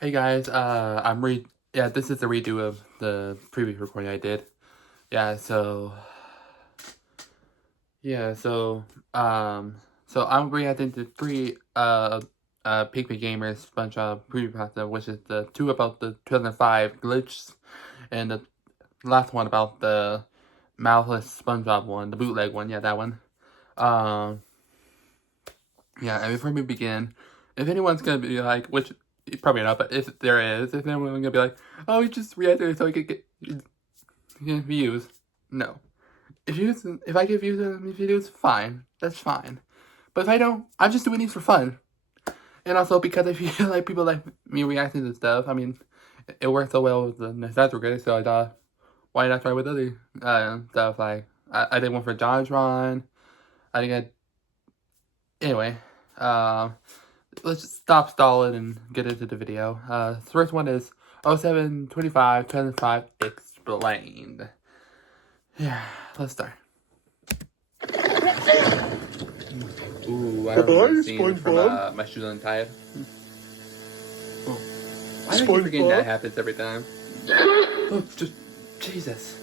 Hey guys, this is a redo of the previous recording I did. Yeah, so yeah, so so I'm reacting to three pigpiggamer SpongeBob preview pasta, which is the two about the 2005 glitch and the last one about the mouthless SpongeBob one, the bootleg one, yeah, that one. Um yeah, and before we begin, if anyone's gonna be like, which probably not, but if anyone's gonna be like, oh, we just reacted so I could get views. No. If I get views on these videos, fine. That's fine. But if I don't, I'm just doing these for fun. And also because I feel like people like me reacting to stuff. I mean, it worked so well with the nostalgia, so I thought, why not try with other stuff? Like, I did one for John's Run. I think anyway, let's just stop stalling and get into the video. The first one is 07/25/2005 Explained. Yeah, let's start. Ooh, I remember seeing it from My Shoes Untied. Oh. Why do I keep forgetting that happens every time? Oh, just Jesus.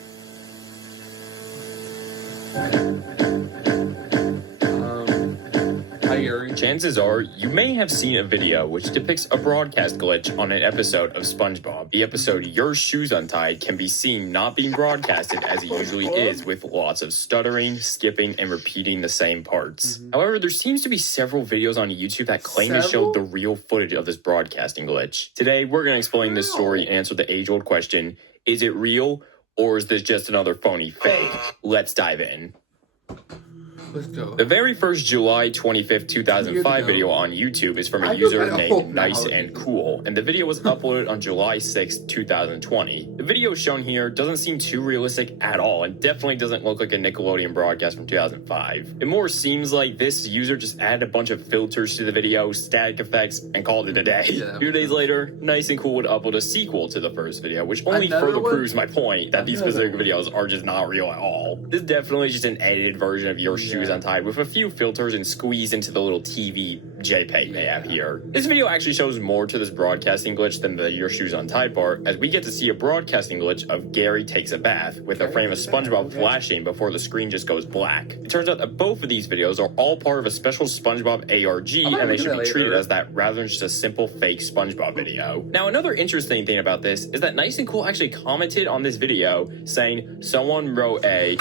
Chances are, you may have seen a video which depicts a broadcast glitch on an episode of SpongeBob. The episode Your Shoes Untied can be seen not being broadcasted as it usually is, with lots of stuttering, skipping, and repeating the same parts. However, there seems to be several videos on YouTube that claim to show the real footage of this broadcasting glitch. Today, we're going to explain this story and answer the age-old question, is it real, or is this just another phony fake? Let's dive in. Let's go. The very first July 25th, 2005 video on YouTube is from a user named Nice and Cool, and the video was uploaded on July 6th, 2020. The video shown here doesn't seem too realistic at all, and definitely doesn't look like a Nickelodeon broadcast from 2005. It more seems like this user just added a bunch of filters to the video, static effects, and called it a day. Yeah. 2 days later, Nice and Cool would upload a sequel to the first video, which only further proves my point that these specific videos are just not real at all. This is definitely just an edited version of Your Shoes Untied with a few filters and squeezed into the little TV JPEG they have here. This video actually shows more to this broadcasting glitch than the Your Shoes Untied part, as we get to see a broadcasting glitch of Gary takes a bath, with a frame of SpongeBob flashing before the screen just goes black. It turns out that both of these videos are all part of a special SpongeBob ARG, and they should be treated as that rather than just a simple fake SpongeBob video. Now, another interesting thing about this is that Nice and Cool actually commented on this video saying someone wrote a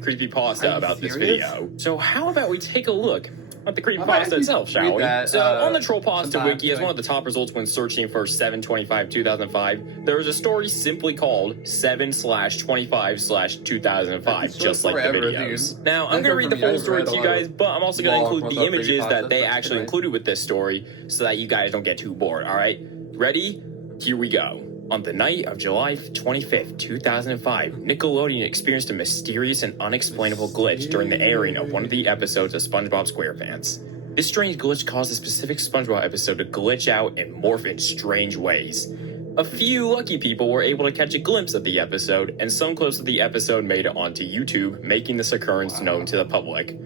creepypasta about this video. So how about we take a look at the creepypasta itself, shall we? So on the Trollpasta wiki, as one of the top results when searching for 7/25/2005, there is a story simply called 7/25/2005, just like the videos. Now, I'm going to read the full story to you guys, but I'm also going to include the images that they actually included with this story so that you guys don't get too bored, alright? Ready? Here we go. On the night of July 25th, 2005, Nickelodeon experienced a mysterious and unexplainable glitch during the airing of one of the episodes of SpongeBob SquarePants. This strange glitch caused a specific SpongeBob episode to glitch out and morph in strange ways. A few lucky people were able to catch a glimpse of the episode, and some clips of the episode made it onto YouTube, making this occurrence known to the public.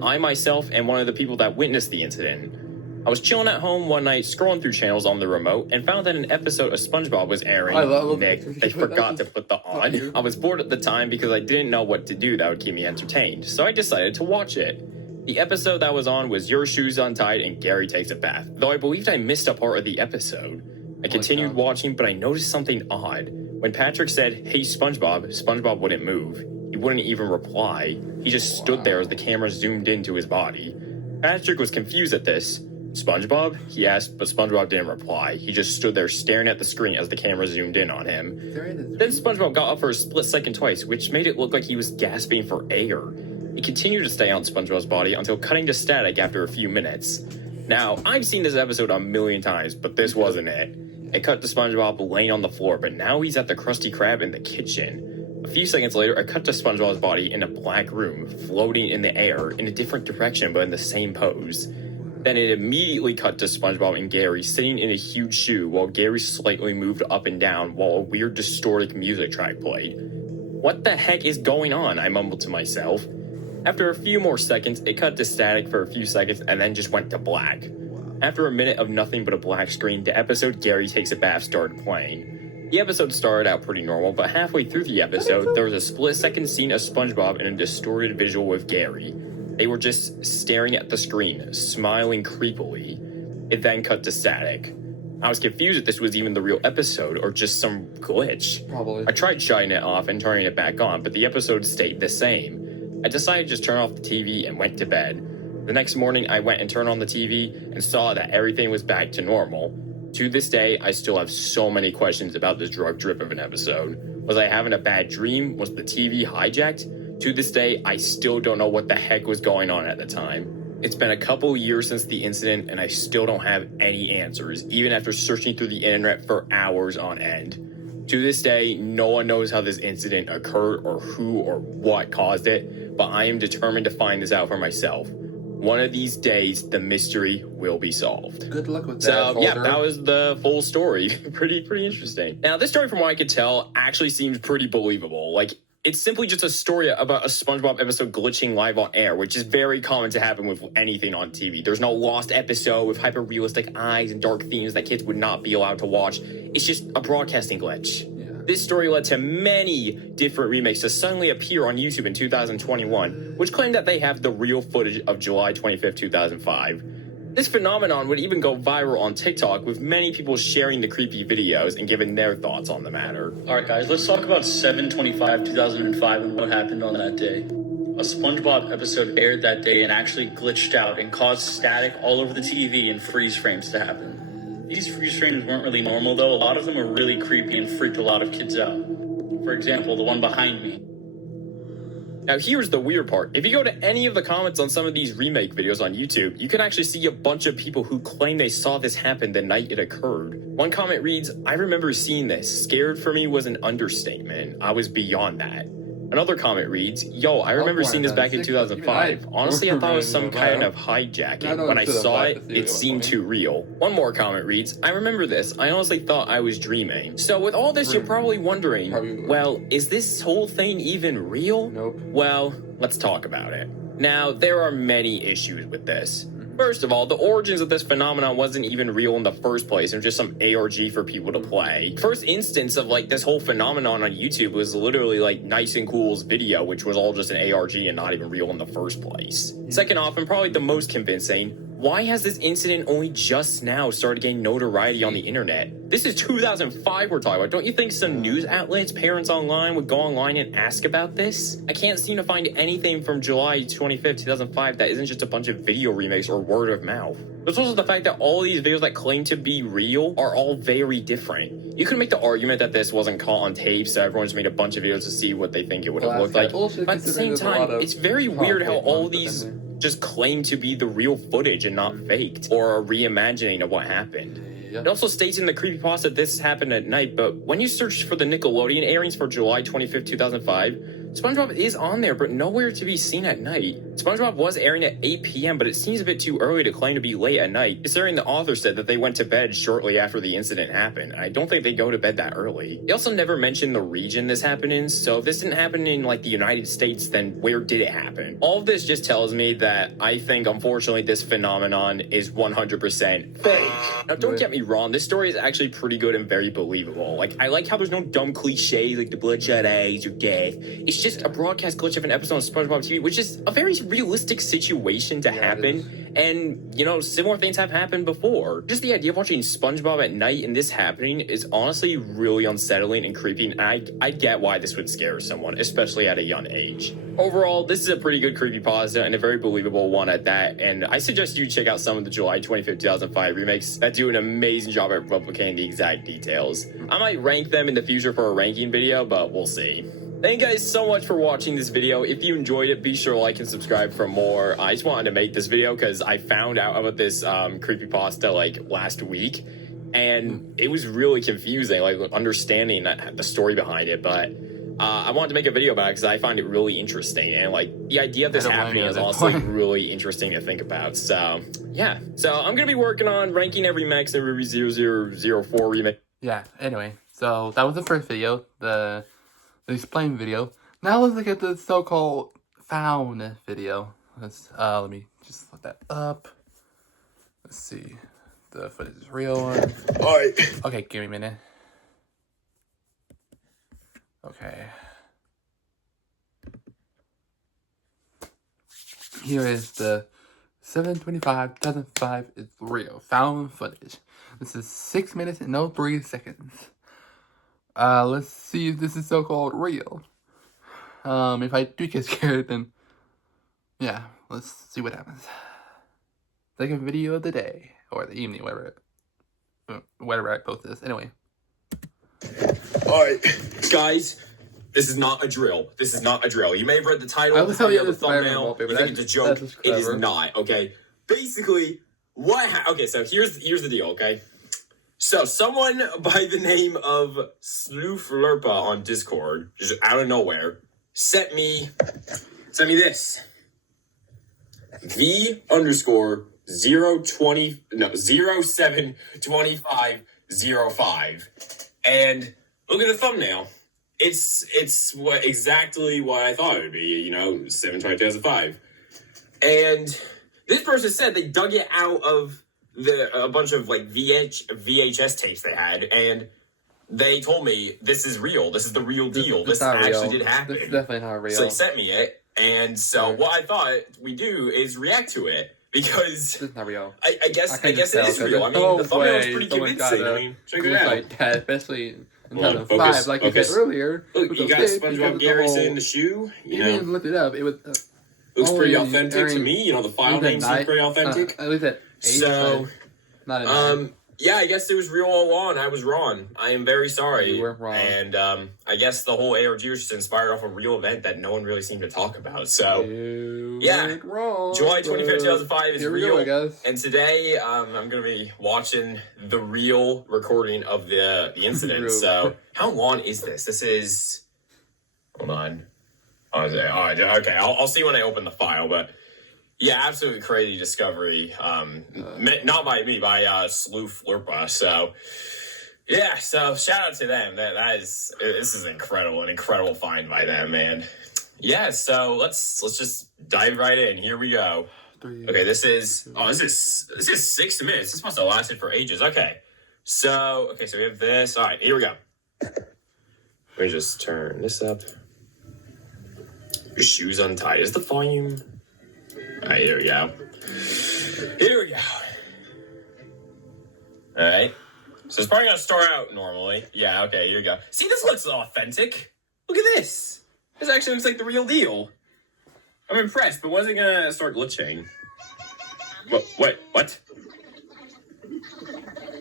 I myself am one of the people that witnessed the incident. I was chilling at home one night, scrolling through channels on the remote, and found that an episode of SpongeBob was airing. Nick, they forgot to put the on. I was bored at the time because I didn't know what to do that would keep me entertained, so I decided to watch it. The episode that was on was Your Shoes Untied and Gary Takes a Bath, though I believed I missed a part of the episode. I continued watching, but I noticed something odd. When Patrick said, "Hey SpongeBob," SpongeBob wouldn't move. He wouldn't even reply. He just stood there as the camera zoomed into his body. Patrick was confused at this. "SpongeBob?" he asked, but SpongeBob didn't reply. He just stood there staring at the screen as the camera zoomed in on him. Then SpongeBob got up for a split second twice, which made it look like he was gasping for air. He continued to stay on SpongeBob's body until cutting to static after a few minutes. Now, I've seen this episode a million times, but this wasn't it. It cut to SpongeBob laying on the floor, but now he's at the Krusty Krab in the kitchen. A few seconds later, it cut to SpongeBob's body in a black room, floating in the air in a different direction but in the same pose. Then it immediately cut to SpongeBob and Gary sitting in a huge shoe while Gary slightly moved up and down while a weird distorted music track played. "What the heck is going on?" I mumbled to myself. After a few more seconds, it cut to static for a few seconds and then just went to black. After a minute of nothing but a black screen, the episode Gary Takes a Bath started playing. The episode started out pretty normal, but halfway through the episode, there was a split-second scene of SpongeBob in a distorted visual with Gary. They were just staring at the screen, smiling creepily. It then cut to static. I was confused if this was even the real episode or just some glitch. Probably. I tried shutting it off and turning it back on, but the episode stayed the same. I decided to just turn off the TV and went to bed. The next morning, I went and turned on the TV and saw that everything was back to normal. To this day, I still have so many questions about this drug-driven episode. Was I having a bad dream? Was the TV hijacked? To this day, I still don't know what the heck was going on at the time. It's been a couple years since the incident, and I still don't have any answers, even after searching through the internet for hours on end. To this day, no one knows how this incident occurred or who or what caused it, but I am determined to find this out for myself. One of these days, the mystery will be solved. Good luck with that. So, yeah, that was the full story. pretty interesting. Now, this story, from what I could tell, actually seems pretty believable. Like, it's simply just a story about a SpongeBob episode glitching live on air, which is very common to happen with anything on TV. There's no lost episode with hyper-realistic eyes and dark themes that kids would not be allowed to watch. It's just a broadcasting glitch. This story led to many different remakes to suddenly appear on YouTube in 2021, which claimed that they have the real footage of July 25th, 2005. This phenomenon would even go viral on TikTok, with many people sharing the creepy videos and giving their thoughts on the matter. Alright guys, let's talk about 7/25/2005 and what happened on that day. A SpongeBob episode aired that day and actually glitched out and caused static all over the TV and freeze frames to happen. These freeze frames weren't really normal though. A lot of them were really creepy and freaked a lot of kids out. For example, the one behind me. Now here's the weird part. If you go to any of the comments on some of these remake videos on YouTube, you can actually see a bunch of people who claim they saw this happen the night it occurred. One comment reads, "I remember seeing this. Scared for me was an understatement. I was beyond that." Another comment reads, "Yo, I remember seeing this back in 2005. Honestly, I thought it was some kind of hijacking. When I saw it, it seemed too real." One more comment reads, "I remember this. I honestly thought I was dreaming." So with all this, you're probably wondering, well, is this whole thing even real? Nope. Well, let's talk about it. Now, there are many issues with this. First of all, the origins of this phenomenon wasn't even real in the first place. It was just some ARG for people to play. First instance of like this whole phenomenon on YouTube was literally like Nice and Cool's video, which was all just an ARG and not even real in the first place. Second off, and probably the most convincing, why has this incident only just now started getting notoriety on the internet? This is 2005 we're talking about. Don't you think some news outlets, parents online, would go online and ask about this? I can't seem to find anything from July 25th, 2005 that isn't just a bunch of video remakes or word of mouth. There's also the fact that all these videos that claim to be real are all very different. You could make the argument that this wasn't caught on tape, so everyone just made a bunch of videos to see what they think it would have looked like. But at the same time, it's very weird how all these just claim to be the real footage and not faked, or a reimagining of what happened. It also states in the creepypasta that this happened at night, but when you search for the Nickelodeon airings for July 25th, 2005, SpongeBob is on there, but nowhere to be seen at night. SpongeBob was airing at 8 p.m., but it seems a bit too early to claim to be late at night, considering the author said that they went to bed shortly after the incident happened, and I don't think they go to bed that early. They also never mentioned the region this happened in, so if this didn't happen in, like, the United States, then where did it happen? All of this just tells me that I think, unfortunately, this phenomenon is 100% fake. Now, don't get me wrong, this story is actually pretty good and very believable. Like, I like how there's no dumb cliches like the bloodshot eyes or death. It's just a broadcast glitch of an episode on SpongeBob TV, which is a very realistic situation to happen. And, you know, similar things have happened before. Just the idea of watching SpongeBob at night and this happening is honestly really unsettling and creepy, and I get why this would scare someone, especially at a young age. Overall, this is a pretty good creepypasta and a very believable one at that, and I suggest you check out some of the July 25th, 2005 remakes that do an amazing job at replicating the exact details. I might rank them in the future for a ranking video, but we'll see. Thank you guys so much for watching this video. If you enjoyed it, be sure to like and subscribe for more. I just wanted to make this video because I found out about this creepypasta like last week, and it was really confusing, like understanding the story behind it, but I wanted to make a video about it because I find it really interesting, and like the idea of this happening is also really interesting to think about. So yeah, so I'm gonna be working on ranking every Max and every 0004 remake. Yeah, anyway, so that was the first video, the explain video. Now let's look at the so-called found video. Let me just look that up. Let's see. the footage is real one. Alright. Okay, give me a minute. Okay. Here is the 7/25/2005 is real found footage. This is 6 minutes and 03 seconds. Let's see if this is so-called real. If I do get scared, then yeah, let's see what happens. Second video of the day or the evening, whatever I post this. Anyway. Alright, guys, this is not a drill. This is not a drill. You may have read the title, I will tell you the thumbnail, you think it's a joke. It is not, okay? Basically, okay, so here's the deal, okay? So, someone by the name of Slooflurpa on Discord, just out of nowhere, sent me this. V_072505. And look at the thumbnail. It's exactly what I thought it would be, 7/20/2005. And this person said they dug it out of a bunch of like VHS tapes they had, and they told me this is real. This is the real deal. This actually did happen. This is definitely not real. So they sent me it, and so what I thought we do is react to it because this is not real. I guess it is real. I mean, the thumbnail is pretty convincing. I mean, check it out. Like that, especially in Hold on, 2005, focus, like focus. you said earlier. Look, you got SpongeBob Gary's in the shoe. You even looked it up. It was looks pretty authentic to me. The file name seems pretty authentic. At least at 8, so, not at yeah, I guess it was real all along. I was wrong. I am very sorry. You were wrong. And I guess the whole ARG was just inspired off a real event that no one really seemed to talk about. So, yeah, wrong, July 25th, 2005 is real. I guess. And today, I'm going to be watching the real recording of the incident. So, how long is this? This is... Hold on. Oh, okay, I'll see when I open the file, but... Yeah, absolutely crazy discovery. Not by me, by Slooflurpa. So, yeah. So shout out to them. This is incredible, an incredible find by them, man. Yeah. So let's just dive right in. Here we go. Okay, this is 6 minutes. This must have lasted for ages. Okay, so we have this. All right, here we go. Let me just turn this up. Your shoes untied. Is the volume? All right, here we go. All right. So it's probably going to start out normally. Yeah, okay, here we go. See, this looks authentic. Look at this. This actually looks like the real deal. I'm impressed, but when's it going to start glitching? What? What?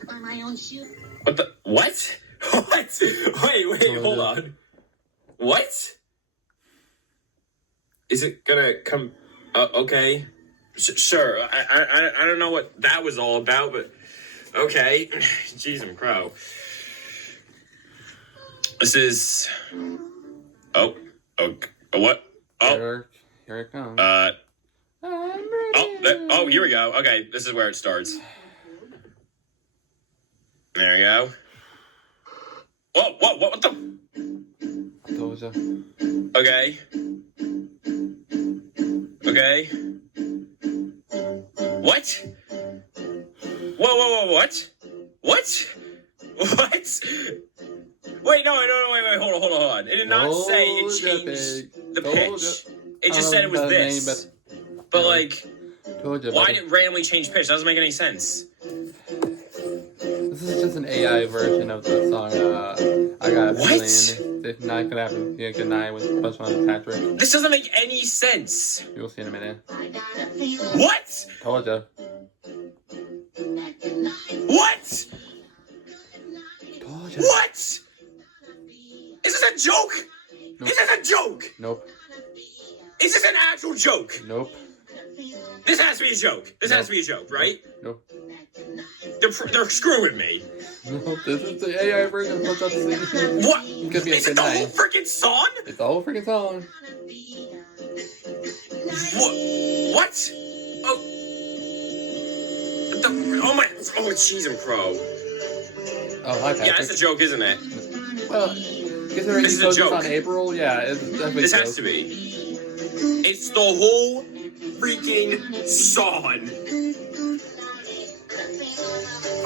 On my own shoe. What the? What? What? Wait, hold on. What? Is it going to come... okay, sure. I don't know what that was all about, but okay. Jeez, I'm crow. This is. Oh, what? Oh, here it comes. Here we go. Okay, this is where it starts. There we go. Whoa, what the? I told you. Okay. Okay. What? Whoa, what? What? What? Wait, no, wait, hold on. It did not say it changed the pitch. It just said it was this. But, like, why did it randomly change pitch? That doesn't make any sense. This is just an AI version of the song, I Got a Feeling. It's not gonna happen. Yeah, good night with SpongeBob and Patrick. This doesn't make any sense. You'll see in a minute. What? Told ya. What? Told ya. What? Is this a joke? Nope. Is this a joke? Nope. Is this an actual joke? Nope. This has to be a joke. This has to be a joke, right? Nope. They're screwing me. Nope, this is the AI version of SpongeBob singing. What? It Is it the whole freaking song? It's the whole freaking song. What? Oh, jeez, I'm pro. Oh, hi, Patrick. Yeah, that's a joke, isn't it? Well, because already This is a posted joke. on April, yeah, it's definitely This a joke. has to be. It's the whole freaking song.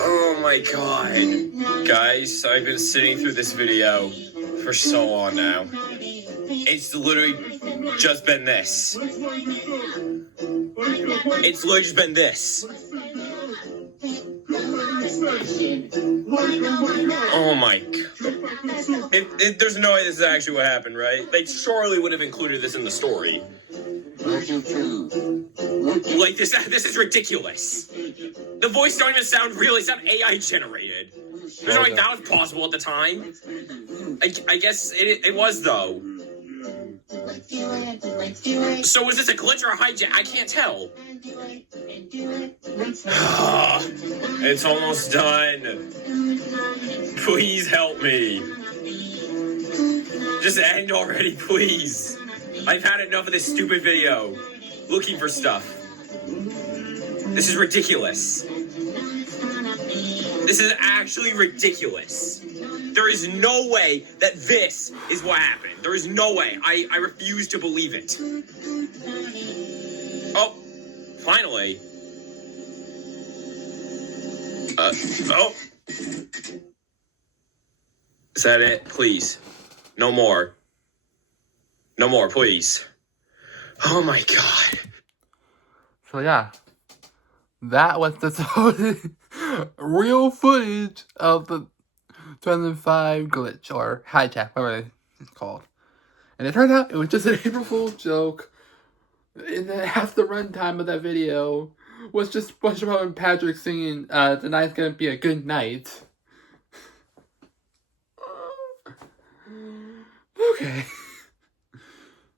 Oh my god. Guys, I've been sitting through this video for so long now. It's literally just been this. It's literally just been this. Oh my god. There's no way this is actually what happened, right? They surely would have included this in the story. Like, this is ridiculous. The voice don't even sound real. It sound AI generated. There's no way that was possible at the time. I guess it was, though. So was this a glitch or a hijack? I can't tell. It's almost done. Please help me. Just end already, please. I've had enough of this stupid video. Looking for stuff. This is ridiculous. This is actually ridiculous. There is no way that this is what happened. There is no way. I refuse to believe it. Oh, finally. Oh. Is that it? Please. No more. No more, please. Oh my god. So yeah, that was the real footage of the 2005 glitch, or hijack, whatever it's called. And it turned out it was just an April Fool's joke. And then half the runtime of that video was just SpongeBob and Patrick singing, "Tonight's gonna be a good night." Okay.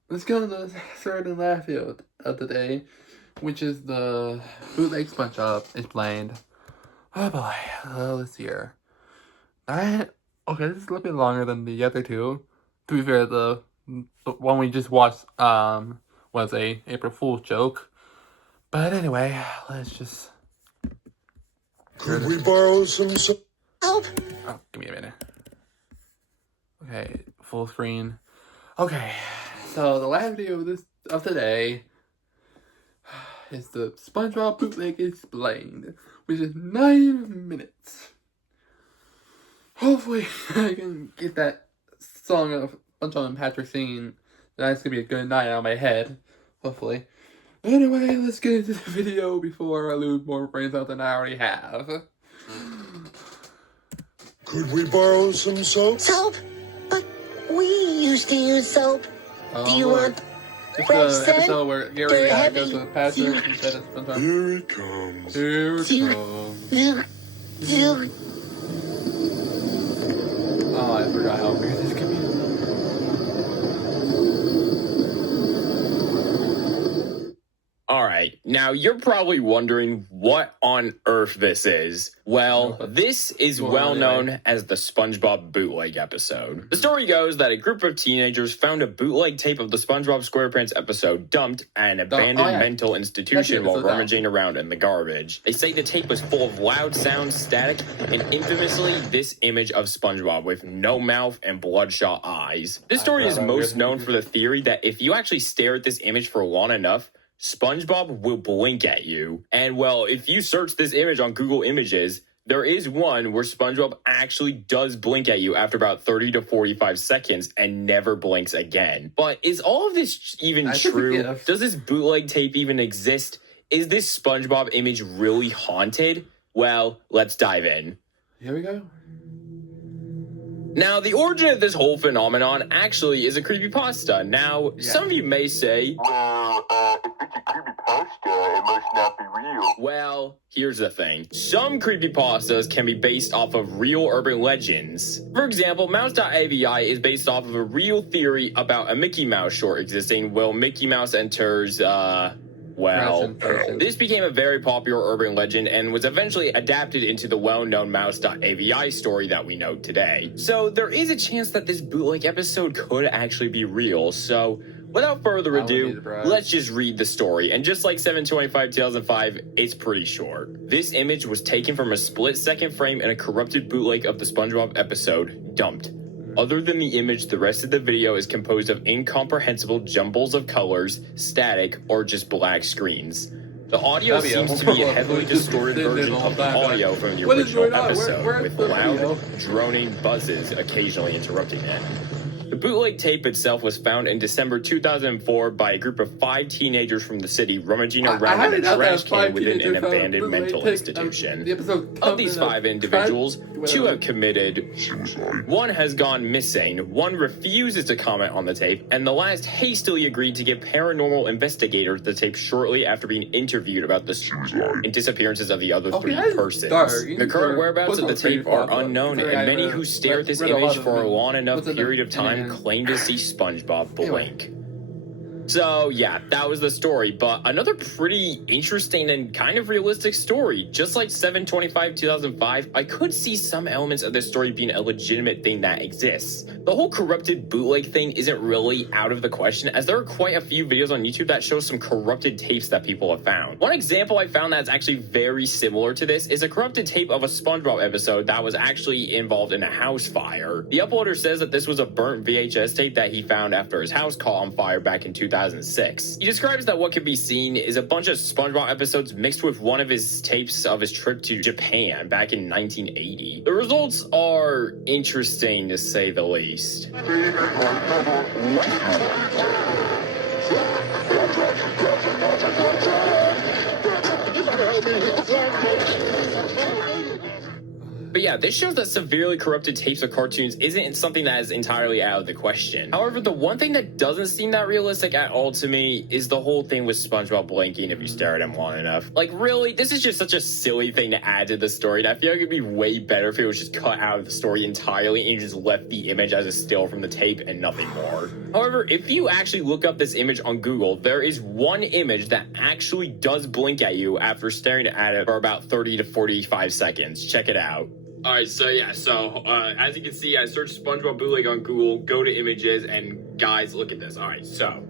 Let's go to the third and last video of the day, which is the bootleg SpongeBob explained. Oh boy, let's see here. Okay, this is a little bit longer than the other two. To be fair, the one we just watched was a April Fool's joke. But anyway, let's just... Could we borrow some help? Oh, give me a minute. Okay, full screen. Okay, so the last video of today is the SpongeBob bootleg explained, which is 9 minutes. Hopefully, I can get that song of SpongeBob and Patrick singing "Tonight's gonna be a good night" out of my head. Hopefully. Anyway, let's get into the video before I lose more brains out than I already have. Could we borrow some soap? Soap? But we used to use soap. Do you want It's the episode where Gary goes to Patrick instead of SpongeBob. Here he comes. Here it comes. Oh, I forgot how weird this could be. Alright, now you're probably wondering what on earth this is. Well, this is well known as the SpongeBob bootleg episode. The story goes that a group of teenagers found a bootleg tape of the SpongeBob SquarePants episode dumped at an abandoned mental institution while rummaging around in the garbage. They say the tape was full of loud sounds, static, and infamously this image of SpongeBob with no mouth and bloodshot eyes. This story is most known for the theory that if you actually stare at this image for long enough, SpongeBob will blink at you. And well, if you search this image on Google Images, there is one where SpongeBob actually does blink at you after about 30 to 45 seconds and never blinks again. But is all of this even true? Does this bootleg tape even exist? Is this SpongeBob image really haunted? Well, let's dive in. Here we go. Now, the origin of this whole phenomenon actually is a creepypasta. Now, some of you may say, well, if it's a creepypasta, it must not be real. Well, here's the thing. Some creepypastas can be based off of real urban legends. For example, Mouse.avi is based off of a real theory about a Mickey Mouse short existing. Well, Mickey Mouse enters, well, this became a very popular urban legend and was eventually adapted into the well-known Mouse.avi story that we know today. So there is a chance that this bootleg episode could actually be real. So without further ado, let's just read the story. And just like 7/25/2005, it's pretty short. This image was taken from a split-second frame in a corrupted bootleg of the SpongeBob episode, Dumped. Other than the image, the rest of the video is composed of incomprehensible jumbles of colors, static, or just black screens. The audio seems to be a heavily distorted version of the audio from the original episode, with loud, droning buzzes occasionally interrupting it. The bootleg tape itself was found in December 2004 by a group of 5 teenagers from the city rummaging around in a trash can within an abandoned mental institution. Of these 5 individuals, 2 have committed suicide. 1 has gone missing, 1 refuses to comment on the tape, and the last hastily agreed to give paranormal investigators the tape shortly after being interviewed about the suicide and disappearances of the other 3 persons. The current whereabouts of the tape are unknown, and many who stare at this image for a long enough period of time claim to see SpongeBob blink. So yeah, that was the story, but another pretty interesting and kind of realistic story. Just like 7/25/2005, I could see some elements of this story being a legitimate thing that exists. The whole corrupted bootleg thing isn't really out of the question, as there are quite a few videos on YouTube that show some corrupted tapes that people have found. One example I found that's actually very similar to this is a corrupted tape of a SpongeBob episode that was actually involved in a house fire. The uploader says that this was a burnt VHS tape that he found after his house caught on fire back in 2006. He describes that what can be seen is a bunch of SpongeBob episodes mixed with one of his tapes of his trip to Japan back in 1980. The results are interesting to say the least. But yeah, this shows that severely corrupted tapes of cartoons isn't something that is entirely out of the question. However, the one thing that doesn't seem that realistic at all to me is the whole thing with SpongeBob blinking if you stare at him long enough. Like, really? This is just such a silly thing to add to the story, and I feel like it'd be way better if it was just cut out of the story entirely and you just left the image as a still from the tape and nothing more. However, if you actually look up this image on Google, there is one image that actually does blink at you after staring at it for about 30 to 45 seconds. Check it out. Alright, so yeah, as you can see, I searched SpongeBob bootleg on Google, go to images, and guys, look at this. Alright, so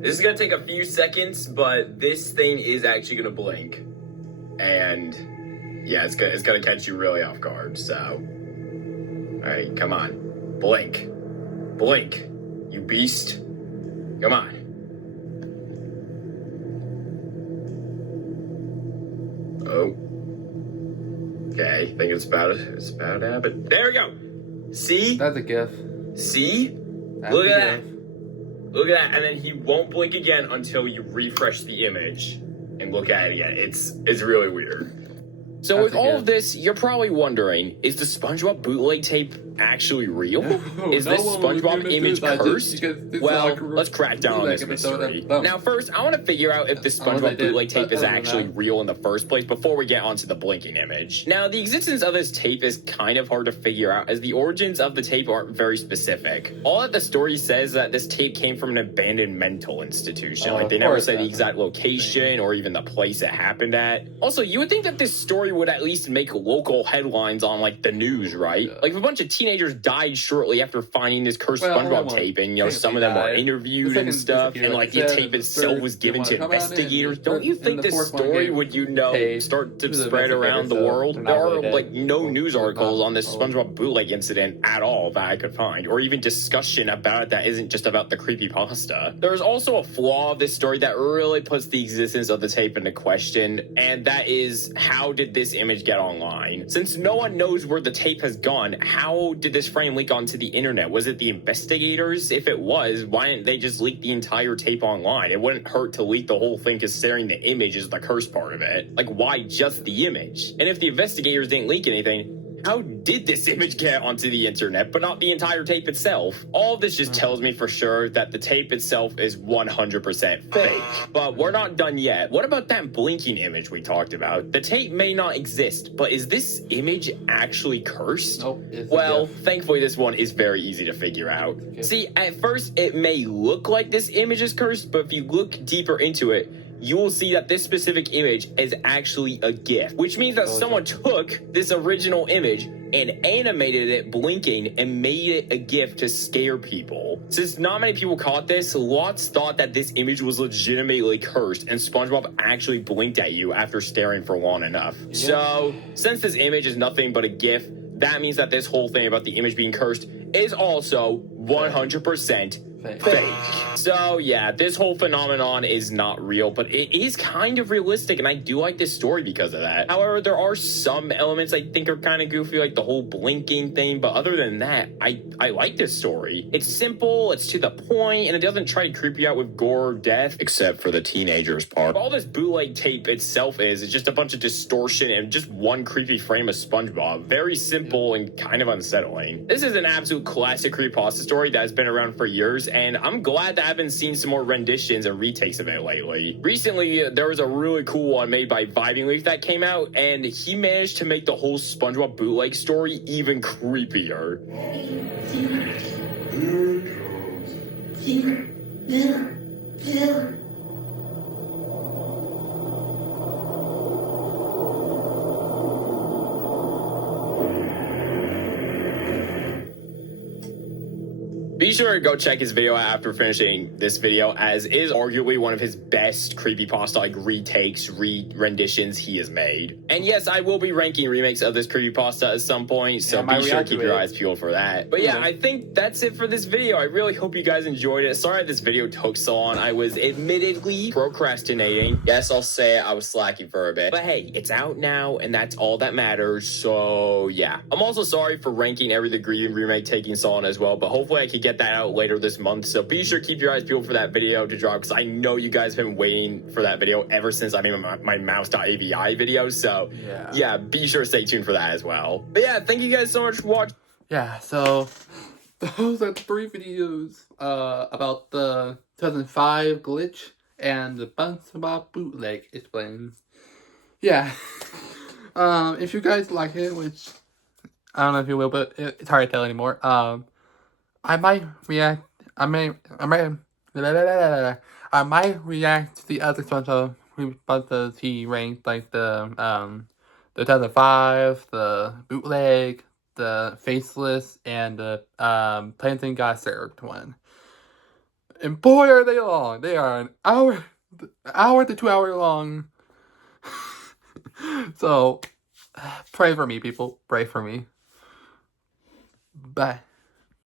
this is gonna take a few seconds, but this thing is actually gonna blink. And yeah, it's gonna catch you really off guard, so. Alright, come on. Blink. Blink. You beast. Come on. Oh. Okay, I think it's about to happen. There we go. See? That's a gif. See? Look at that. Look at that. And then he won't blink again until you refresh the image and look at it again. It's really weird. So with all of this, you're probably wondering, is the SpongeBob bootleg tape actually real? Is this SpongeBob image cursed? Well, let's crack down on this mystery. Now first, I want to figure out if this SpongeBob bootleg tape is actually real in the first place before we get onto the blinking image. Now, the existence of this tape is kind of hard to figure out as the origins of the tape aren't very specific. All that the story says is that this tape came from an abandoned mental institution. Like, they never say the exact location or even the place it happened at. Also, you would think that this story would at least make local headlines on, like, the news, right? Like, if a bunch of teenagers died shortly after finding this cursed SpongeBob tape, and, you know, some of them were interviewed and stuff, and, like, the tape itself was given to investigators, don't you think this story would, you know, start to spread around the world? There are, like, no news articles on this SpongeBob bootleg incident at all that I could find, or even discussion about it that isn't just about the creepypasta. There's also a flaw of this story that really puts the existence of the tape into question, and that is, how did this image get online? Since no one knows where the tape has gone, how did this frame leak onto the internet? Was it the investigators? If it was, why didn't they just leak the entire tape online? It wouldn't hurt to leak the whole thing, considering the image is the cursed part of it. Like, why just the image? And if the investigators didn't leak anything, how did this image get onto the internet, but not the entire tape itself? All of this just tells me for sure that the tape itself is 100% fake. But we're not done yet. What about that blinking image we talked about? The tape may not exist, but is this image actually cursed? Nope. Well, thankfully this one is very easy to figure out. See, at first it may look like this image is cursed, but if you look deeper into it, you will see that this specific image is actually a GIF, which means that someone took this original image and animated it blinking and made it a GIF to scare people. Since not many people caught this, lots thought that this image was legitimately cursed and SpongeBob actually blinked at you after staring for long enough. So, since this image is nothing but a GIF, that means that this whole thing about the image being cursed is also 100% fake. So yeah, this whole phenomenon is not real, but it is kind of realistic, and I do like this story because of that. However, there are some elements I think are kind of goofy, like the whole blinking thing, but other than that, I like this story. It's simple, it's to the point, and it doesn't try to creep you out with gore or death, except for the teenagers part. All this bootleg tape itself is just a bunch of distortion and just one creepy frame of SpongeBob. Very simple and kind of unsettling. This is an absolute classic creepypasta story that has been around for years, and I'm glad that I've been seeing some more renditions and retakes of it lately. Recently, there was a really cool one made by Vibing Leaf that came out, and he managed to make the whole SpongeBob bootleg story even creepier. Be sure to go check his video out after finishing this video, as it is arguably one of his best creepypasta like retakes, renditions he has made. And yes, I will be ranking remakes of this creepypasta at some point, so be sure to keep your eyes peeled for that. But yeah, I think that's it for this video. I really hope you guys enjoyed it. Sorry this video took so long. I was admittedly procrastinating. Yes, I'll say it, I was slacking for a bit. But hey, it's out now, and that's all that matters, so yeah. I'm also sorry for ranking every degree remake taking so long as well, but hopefully I could get that out later this month, so be sure to keep your eyes peeled for that video to drop, because I know you guys have been waiting for that video ever since I made my mouse.avi video, so yeah, be sure to stay tuned for that as well. But yeah, thank you guys so much for watching. Yeah, so those are 3 videos about the 2005 glitch and the SpongeBob bootleg explained. Yeah, if you guys like it, which I don't know if you will, but it's hard to tell anymore. I might react. I might react to the other SpongeBob creepypastas he ranked, like the 2005, the bootleg, the faceless, and the Planting Got Served one. And boy, are they long! They are an hour to 2 hour long. So pray for me, people. Pray for me. Bye.